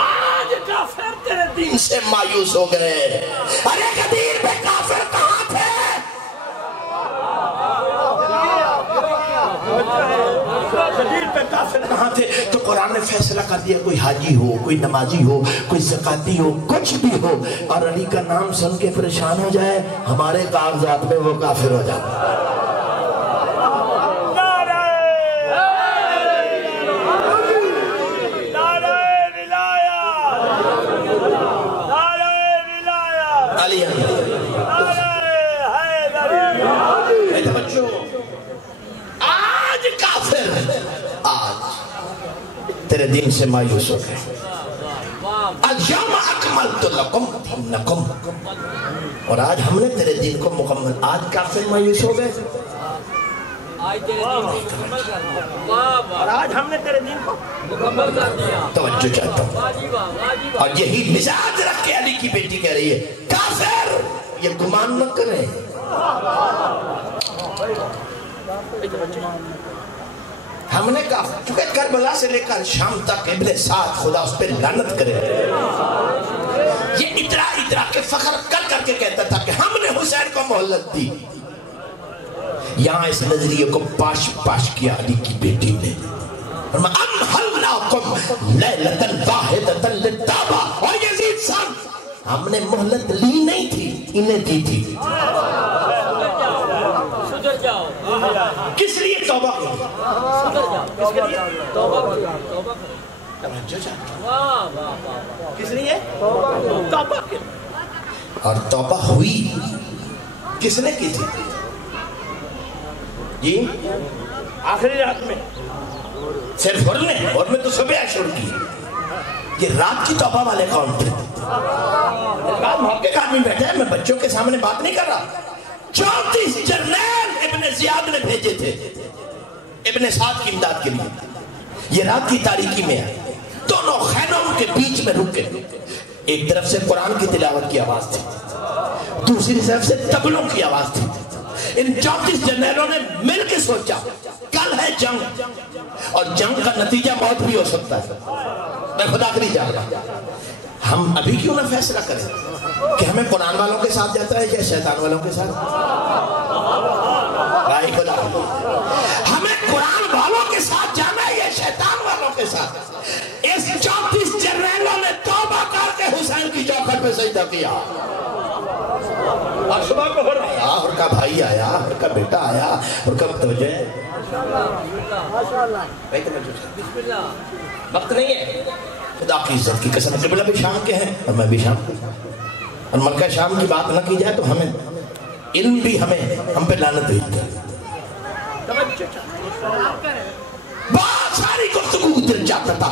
آج کافر تیرے دین سے مایوس ہو گئے ارے قدیر میں کافر کہاں تھے قدیر پہ کافر کہاں تھے تو قرآن نے فیصلہ کر دیا کوئی حاجی ہو کوئی نمازی ہو کوئی زکاتی ہو کچھ بھی ہو اور علی کا نام سن کے پریشان ہو جائے ہمارے کاغذات میں وہ کافر ہو جائے آج کافر آج تیرے دین سے مایوس ہو گئے الیوم اکملت لکم دینکم اور آج ہم نے تیرے دین کو مکمل آج کافر مایوس ہو گئے اور آج ہم نے تیرے دین کو مکمل کر دیا توجہ چاہتا ہوں اور یہی مزاج رکھ کے علی کی بیٹی کہہ رہی ہے کافر یہ گمان نہ کریں ہم نے کہا چونکہ کربلا سے لے کر شام تک ابن سعد خدا اس پہ لعنت کرے یہ اترا کے فخر کر کے کہتا تھا کہ ہم نے حسین کو مہلت دی یہاں اس نظریے کو پاش کیا علی کی بیٹی نے ام حلناکم لیلۃ واحدۃ للتابہ اور یزید صاحب ہم نے مہلت لی نہیں تھی انہیں دی تھی کس لیے توبہ کس لیے توبہ اور توبہ ہوئی کس نے کی تھی جی آخری رات میں صرف اور میں تو صبح شروع کی یہ رات کی توبہ والے کون تھے موقع کا آدمی بیٹھا ہے میں بچوں کے سامنے بات نہیں کر رہا 34 جرنیل ابن زیاد نے بھیجے تھے ابن سعد کی امداد کے لیے یہ رات کی تاریکی میں ہے دونوں خیموں کے بیچ میں رکے ایک طرف سے قرآن کی تلاوت کی آواز تھی دوسری طرف سے تبلوں کی آواز تھی ان 34 جرنیلوں نے مل کے سوچا کل حال ہے جنگ، اور جنگ کا نتیجہ موت بھی ہو سکتا ہے. میں خدا کے لیے جا رہا ہوں، ہم ابھی کیوں نہ فیصلہ کریں کہ ہمیں قرآن والوں کے ساتھ جاتا ہے یا شیطان والوں کے ساتھ؟ بھائی خدا، ہمیں قرآن والوں کے ساتھ جانا ہے یا شیطان والوں کے ساتھ؟ اس 34 جنرلوں نے توبہ کر کے حسین کی چوکھٹ پہ سجدہ کیا، اور صبح کو ہو رہا، اور کا بھائی آیا، اور کا بیٹا آیا، اور کا توجہ ہے. وقت نہیں ہے. خدا کی عزت کی قسم، قبلہ بھی شام کے ہیں اور میں بھی شام کے، اور ملکہ شام کی بات نہ کی جائے تو ہمیں علم بھی ہم پہ لعنت بھیجتا ہے. بہت ساری گفتگو دل جاتا تھا،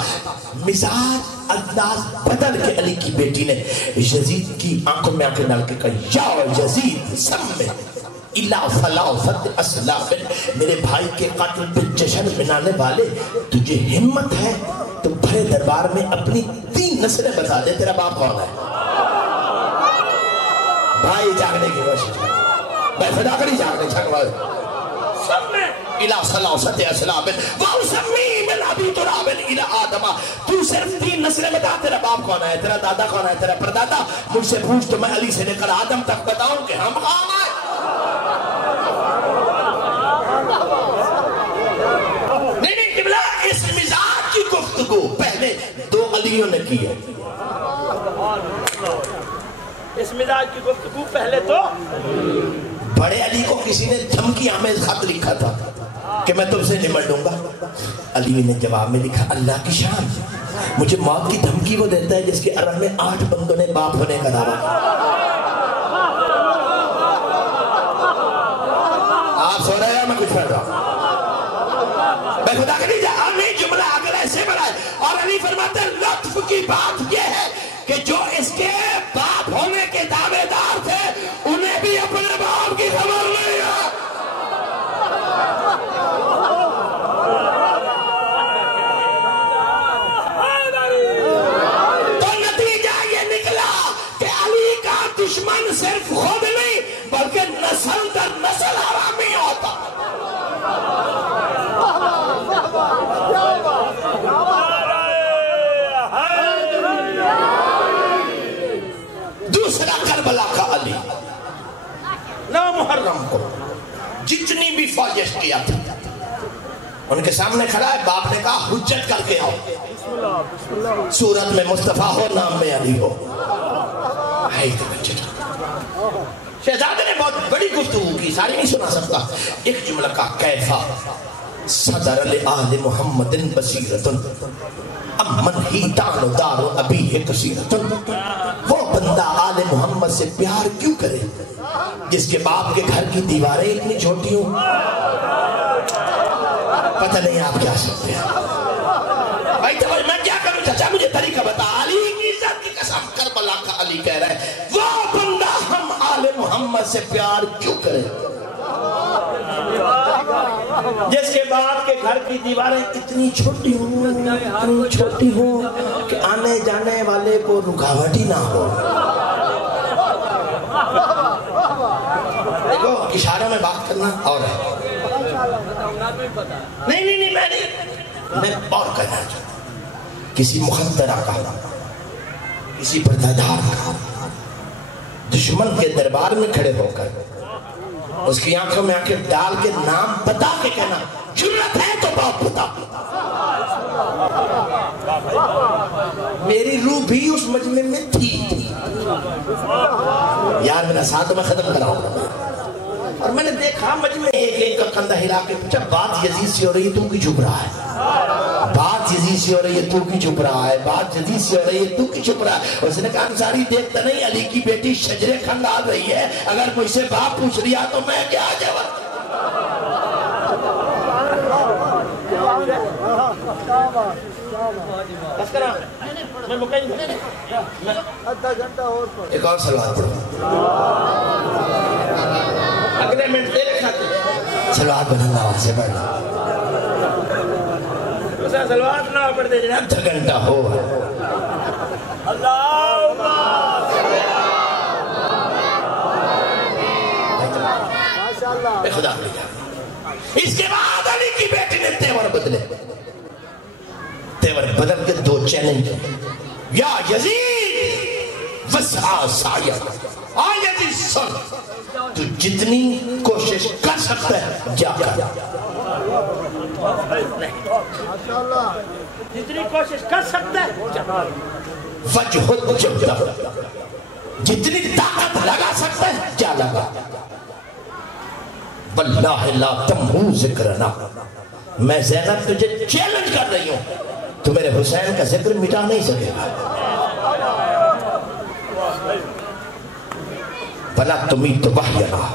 مزاج انداز بدل کے علی کی بیٹی نے یزید کی آنکھوں میں آنکھیں ڈال کے کہا، یا یزید سمے الا فلافت اسلام، میرے بھائی کے قاتل پہ جشن منانے والے، تجھے ہمت ہے تو بڑے دربار میں اپنی 3 نسلیں بتا دے، تیرا باپ کون ہے؟ بھائی جاگنے کی کوشش، میں خدا کری جاگنے چھکوا سمے الا فلافت اسلام واسمی من ابی تراب الی آدم، تو صرف 3 نسلیں بتا، تیرا باپ کون ہے، تیرا دادا کون ہے، تیرا پردادا. مجھ سے پوچھ تو میں علی سے لے کر آدم تک بتاؤں کہ ہم کون ہیں. نہیں قبلہ، اس مزاج کی گفتگو پہلے 2 علیوں نے کی ہے. اس مزاج کی گفتگو پہلے تو بڑے علی کو کسی نے دھمکی آمیز خط لکھا تھا کہ میں تم سے نمٹ دوں گا. علی نے جواب میں لکھا، اللہ کی شان، مجھے موت کی دھمکی وہ دیتا ہے جس کے عرب میں 8 بندوں نے باپ ہونے کا دعویٰ. آپ سو رہے ہیں، میں کچھ پڑھ رہا ہوں. میں خدا کے لیے نہیں، جملہ اگر ایسے بڑھا ہے. اور علی فرماتے ہیں لطف کی بات یہ ہے کہ جو اس کے باپ ہونے کے دعوے دار تھے انہیں بھی اپنے باپ کی خبر نہیں ہے. تو نتیجہ یہ نکلا کہ علی کا دشمن صرف خود نہیں بلکہ نسل در نسل حرامی ہوتا. دوسرا کربلا کا علی، 9 محرم کو جتنی بھی فوجش کیا تھا ان کے سامنے کھڑا ہے. باپ نے کہا حجت کر کے آؤ، صورت میں مصطفیٰ ہو، نام میں علی ہو. شہزادے نے بہت بڑی گفتگو کی، ساری نہیں سنا سکتا. ایک جملہ کا، کیفا صدر لآل محمد بصیرتن امن ہی دان و دار و ابی ہے کثیرتن. وہ بندہ آل محمد سے پیار کیوں کرے جس کے باپ کے گھر کی دیواریں اتنی چھوٹی ہوں؟ پتہ نہیں آپ کیا سکتے ہیں. بھائی تو میں کیا کروں چچا، مجھے طریقہ بتا. علی کی عزت کی قسم، کربلا کا علی کہہ رہا ہے وہ بندہ ہم آل محمد سے پیار کیوں کرے جس کے باپ کے گھر کی دیواریں اتنی چھوٹی ہوں کہ آنے جانے والے کو رکاوٹ ہی نہ ہو. دیکھو اشاروں میں بات کرنا اور ہے. نہیں میں اور کہنا چاہتا ہوں، کسی مخدرہ کا، کسی پردادار کا دشمن کے دربار میں کھڑے ہو کر اس کی آنکھوں میں آنکھیں ڈال کے نام بتا کے کہنا، جرت ہے تو باپ بتا. میری روح بھی اس مجمع میں تھی یار، میرا ساتھ میں ختم کراؤں گا. اور میں نے دیکھا مجمع ایک کا کندھا ہلا کے پوچھا، بات یزید سے ہو رہی ہے تو کی چپ رہا ہے؟ بات یزید سے ہو رہی ہے تو کی چپ رہا ہے؟ بات یزید سے ہو رہی ہے تو کی چپ رہا ہے؟ اس نے کہا انصاری دیکھتا نہیں علی کی بیٹی شجرے کھنگال رہی ہے، اگر مجھ سے باپ پوچھ رہا تو میں کیا جواب؟ ایک اور سلوات پڑھو، اگلے منٹ دے رکھا تھے سلوات بلند آواز سے پڑھنا. سلوات نہ پڑھ دے جناب، آدھا گھنٹہ ہو. اللہم خدا. اس کے بعد علی کی بیٹی نے تیور بدلے. تیور بدل کے دو چیلنج یا یزید وسعا سعیا. آیتی سن تو جتنی کوشش کر سکتا ہے جا کر, جتنی کوشش کر سکتا ہے وجہ جبدہ, جتنی طاقت لگا سکتا ہے جا لگا. واللہ لا تمہو ذکرنا, میں زینب تجھے چیلنج کر رہی ہوں, تو میرے حسین کا ذکر مٹا نہیں سکے گا. بلا تمہیں تو وحینا,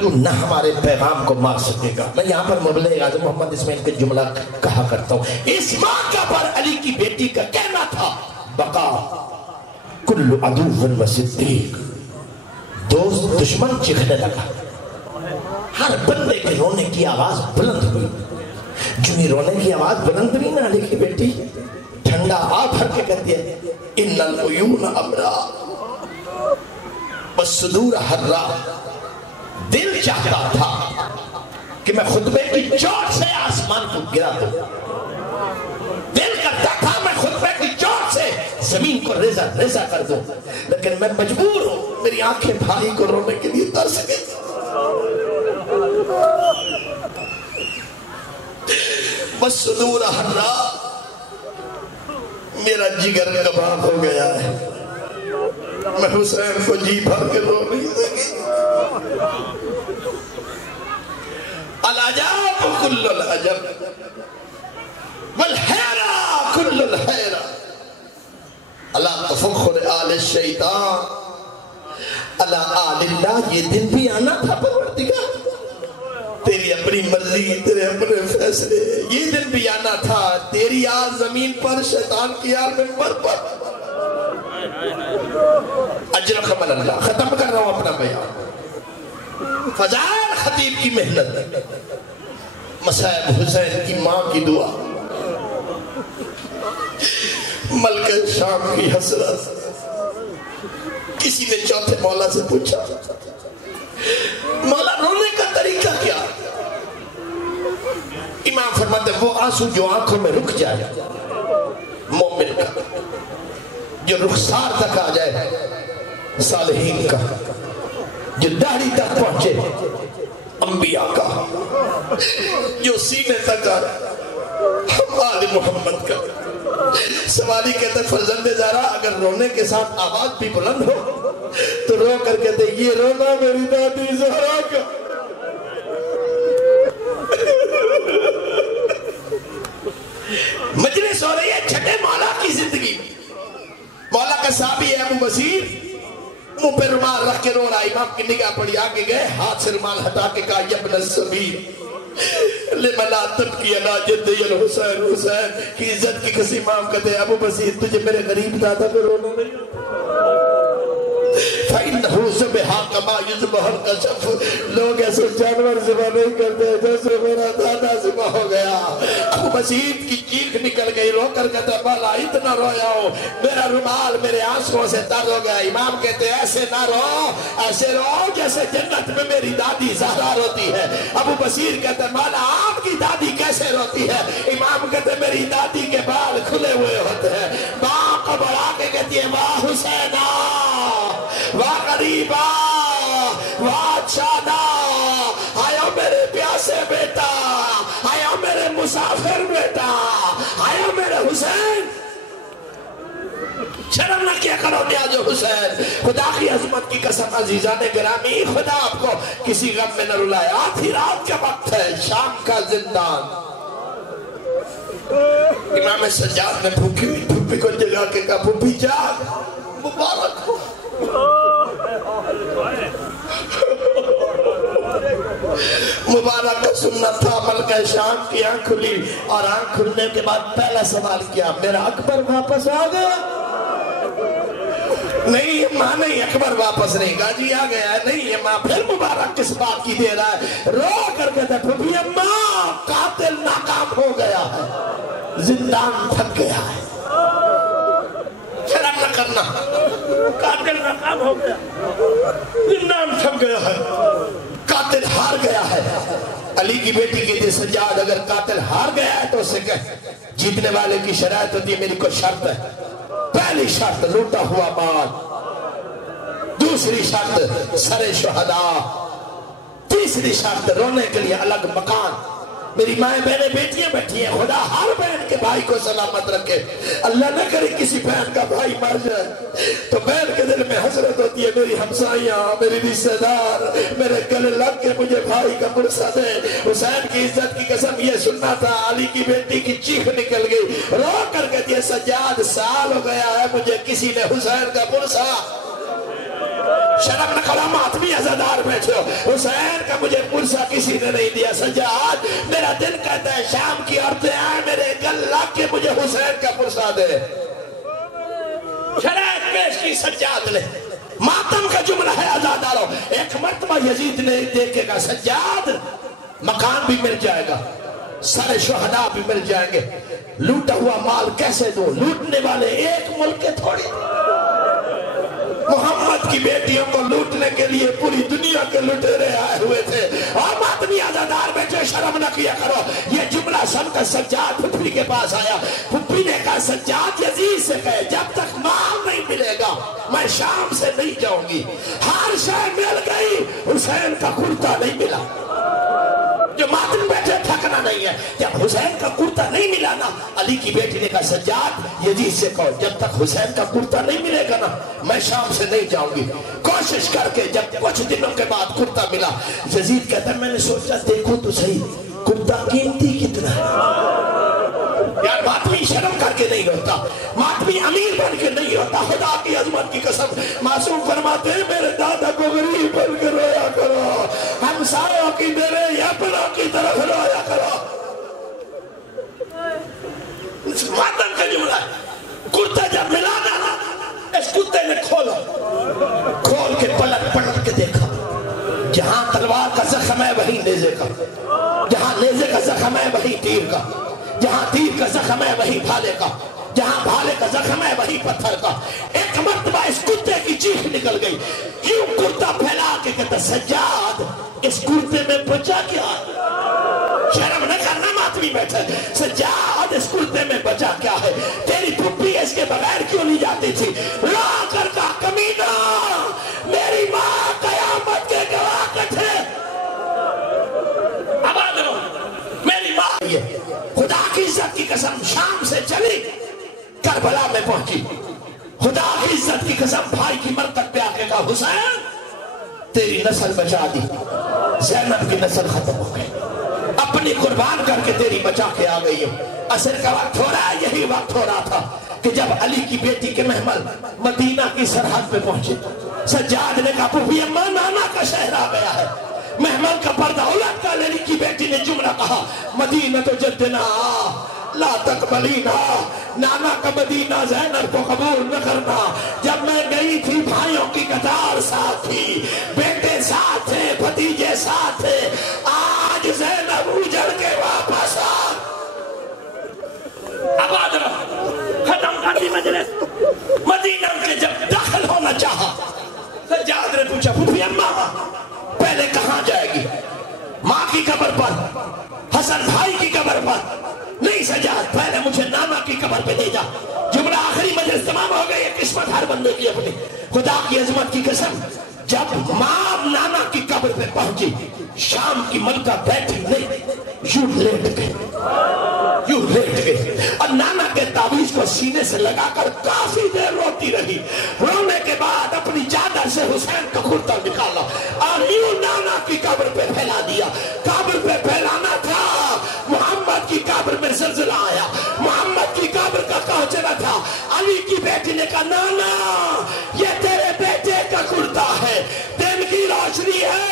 تو نہ ہمارے پیغام کو مار سکے گا. میں یہاں پر مبلغ اعظم محمد اسماعیل کے جملہ کہا کرتا ہوں, اس موقع پر علی کی بیٹی کا کہنا تھا بقا کل عدو و صدیق, دوست دشمن چکھنے لگا. ہر بندے کے رونے کی آواز بلند ہوئی. جو ہی رونے کی آواز بلند ہوئی نا, علی کی بیٹی ٹھنڈا آب بھر کے کہتی ہے ان العیون امرا والصدور حرا. دل چاہتا تھا کہ میں خطبے کی چوٹ سے آسمان کو گرا دوں, دل کرتا تھا میں خطبے کی چوٹ سے زمین کو ریزہ ریزہ کر دوں, لیکن میں مجبور ہوں, میری آنکھیں بھائی کو رونے کے لیے ترس گئی. بس صدور حرا, میرا جگر کباب ہو گیا ہے, میں حسین کو جی بھر کے رو نہیں سکی. العجاب کل العجب والحیرہ کل الحیرہ اللہ تفخر آل الشیطان اللہ آل اللہ. یہ دن بھی آنا تھا پروردگار, تیری اپنی مرضی, تیرے اپنے فیصلے. یہ دن بھی آنا تھا تیری آج زمین پر, شیطان کی آل منبر پر. اجرکم اللہ. ختم کر رہا ہوں اپنا بیان. فضائل خطیب کی محنت, مصائب حسین کی ماں کی دعا, ملکہ شام کی حسرت. کسی نے چوتھے مولا سے پوچھا مولا رونے کا طریقہ کیا؟ امام فرماتے وہ آنسو جو آنکھوں میں رک جائے مومن کا, جو رخسار تک آ جائے صالحین کا, جو داڑھی تک پہنچے انبیاء کا, جو سینے تک آ ہم آل محمد کا. سوالی کہتے فرزند زہرا اگر رونے کے ساتھ آواز بھی بلند ہو تو رو کر کہتے یہ رونا میری دادی زہرا کا. مجلس ہو رہی ہے چھٹے مولا کی زندگی. مولا کا صحابی ہے ابو بصیر, منہ پہ رومال رکھ کے رو رہا. امام کی نگاہ پڑی, آگے گئے, ہاتھ سے رومال ہٹا کے کہا یا ابن السبیل لما لا تبکی علی جدی الحسین. حسین کی عزت کی کسی امام کہتے ابو بصیر تجھے میرے غریب دادا پہ رونا نہیں فَإِنَّهُ ذُبِحَ كَمَا يُذْبَحُ الْقَشَفُ. لوگ ایسے جانور ذبح نہیں کرتے جیسے میرا دادا ذبح ہو گیا. ابو بصیر کی چیخ نکل گئی, رو کر کہتا مولا اتنا رویا ہوں میرا رومال میرے آنسوں سے تر ہو گیا. امام کہتے ایسے نہ رو, ایسے رو جیسے جنت میں میری دادی زہرا روتی ہے. ابو بصیر کہتے مولا آپ کی دادی کیسے روتی ہے؟ امام کہتے میری دادی کے بال کھلے ہوئے ہوتے ہیں, ماں کو بڑھا کے کہتی ہے واہ حسینہ واہ غریبا واہ چانا, آیا میرے پیاسے بیٹا, آیا میرے مسافر بیٹا, آیا میرے حسین. شرم نہ کیا کرو نیازو حسین. خدا کی عظمت کی قسم عزیزان گرامی, خدا آپ کو کسی غم میں نہ رلائے. آدھی رات کا وقت ہے, شام کا زندان. امام سجاد نے بھوکی ہوئی پھوپھی کو جگا کے کہا پھوپھی جاگ مبارک ہو. مبارک کا سننا تھا. ملکہ شام کی آنکھ کھلی اور آنکھ کھلنے کے بعد پہلا سوال کیا میرا اکبر واپس آ گیا؟ نہیں ماں نہیں, اکبر واپس نہیں. کہا جی آ گیا ہے. نہیں ماں. پھر مبارک کس بات کی دے رہا ہے؟ رو کر کے پھوپھی اماں قاتل ناکام ہو گیا ہے, زندان تھک گیا ہے. شرم نہ کرنا, قاتل ناکام ہو گیا, زندان تھک گیا ہے, قاتل ہار گیا ہے. علی کی بیٹی کہتی سجاد اگر قاتل ہار گیا ہے تو اسے کہہ جیتنے والے کی شرائط ہوتی ہے میری کوئی شرط ہے. پہلی شرط لوٹا ہوا مال، دوسری شرط سر شہداء، تیسری شرط رونے کے لیے الگ مکان. میری مائیں بہنیں بیٹیاں بیٹھی ہیں، خدا ہر بہن کے بھائی کو سلامت رکھے. اللہ نہ کرے کسی بہن کا بھائی مر جائے تو بہن کے دل میں حسرت ہوتی ہے میری ہمسائیاں، میری رشتہ دار میرے گلے لگ کے مجھے بھائی کا پرسہ دے. حسین کی عزت کی قسم یہ سننا تھا. علی کی بیٹی کی چیخ نکل گئی، رو کر کہتی ہے سجاد سال ہو گیا ہے مجھے کسی نے حسین کا پرسہ. شرم نہ کرو ماتمی عزادار بیٹھے ہو، حسین کا مجھے پرسہ کسی نے نہیں دیا. سجاد میرا دل کہتا ہے شام کی عورتیں آئیں میرے گل لگ کے مجھے حسین کا پرسہ دے. شرائط پیش کی سجاد نے، ماتم کا جملہ ہے عزاداروں. ایک مرتبہ یزید نے دیکھے گا سجاد مکان بھی مل جائے گا، سارے شہداء بھی مل جائیں گے، لوٹا ہوا مال کیسے دو؟ لوٹنے والے ایک ملک کے تھوڑی، محمد کی بیٹیوں کو لوٹنے کے لیے پوری دنیا کے لٹیرے آئے ہوئے تھے. اور ماتمی عزادار بیٹھے شرم نہ کیا کرو. یہ جملہ سن کر سجاد پھپھی کے پاس آیا. پھپھی نے کہا سجاد یزید سے کہے جب تک مال نہیں ملے گا میں شام سے نہیں جاؤں گی. ہر شے مل گئی، حسین کا کرتا نہیں ملا. جو ماتم بیٹھے تھکنا نہیں ہے. جب حسین کا کرتا نہیں ملا نا، علی کی بیٹی نے کہا سجاد یزید سے کہو جب تک حسین کا کرتا نہیں ملے گا نا میں شام سے نہیں جاؤں گی. کوشش کر کے جب کچھ دنوں کے بعد کرتا ملا، یزید کہتا ہے میں نے سوچا دیکھو تو صحیح کرتا قیمتی کتنا ہے. یار ماتمی شرم کر کے نہیں ہوتا، ماتمی امیر بن کے نہیں ہوتا. خدا کی عظمت کی قسم معصوم فرماتے ہیں میرے دادا کو غریب بن کے رویا کرو، ہمسایوں کی میرے اپنوں کی طرف رویا کرو. ماتم کا جملہ ہے. کرتا جب ملا نا اس کتے نے کھولا، کھول کے پلٹ پلٹ کے دیکھا، جہاں تلوار کا زخم ہے وہی نیزے کا، جہاں نیزے کا زخم ہے وہی تیر کا، جہاں تیر کا زخم ہے وہی بھالے کا، جہاں بھالے کا زخم ہے وہی پتھر کا. ایک مرتبہ اس کتے کی چیخ نکل گئی، یوں کرتا پھیلا کے کہتا سجاد اس کرتے میں بچا کیا؟ شرم نہ کرنا ماتمی بیٹھے. سجاد اس کرتے میں بچا کیا ہے؟ تیری پھپھی اس کے بغیر کیوں نہیں جاتی تھی؟ رو کر کا کمینہ میری ماں قیامت کے گواہ کٹھے. آباد رہو میری ماں. خدا کی عزت کی قسم شام سے چلی کربلا میں پہنچی. خدا کی عزت کی قسم بھائی کی مرتب پہ آکے کہا حسین تیری نسل بچا دی، زینب کی نسل ختم ہو گئی، اپنی قربان کر کے تیری بچا کے آ گئی ہوں. عصر کا وقت ہو رہا ہے، یہی وقت ہو رہا تھا کہ جب علی کی بیٹی کے محمل مدینہ کی سرحد پہ پہنچے. سجاد نے کہا پھوپھی اماں نانا کا شہر آ گیا ہے. محمل کا پردہ الٹ کر علی کی بیٹی نے جملہ کہا مدینہ تو جدنا لا تقبلینا، نانا کا مدینہ زینب کو قبول نہ کرنا. جب میں گئی تھی بھائیوں کی قطار ساتھ تھی، بیٹے ساتھ تھے، بھتیجے ساتھ تھے. آج زینب اجڑ کے واپس آ. آباد رہا ختم کر دی مجلس. مدینہ کے جب داخل ہونا چاہا سجاد نے پوچھا پھوپھی اماں پہلے کہاں جائے گی؟ ماں کی قبر پر، حسن بھائی کی قبر پر؟ نہیں سجاد پہلے مجھے نانا کی قبر پہ لے جا. جملہ آخری مجلس تمام ہو گئی. قسمت ہر بندے کی اپنی. خدا کی عظمت کی قسم جب ماں نانا کی قبر پہ پہنچی شام کی ملکہ بیٹھی نہیں، یوں لیٹ گئی، یوں لیٹ گئی اور نانا کے تعویذ کو سینے سے لگا کر کافی دیر روتی رہی. رونے کے بعد اپنی چادر سے حسین کا کرتا نکالا اور یوں نانا کی قبر پہ پھیلا دیا. قبر پہ پھیلانا تھا. محمد کی قبر میں زلزلہ آیا، محمد کی قبر کا کوچنا تھا. علی کی بیٹی نے کہا نانا یہ تیرے بیٹے کا کرتا ہے، دن کی روشنی ہے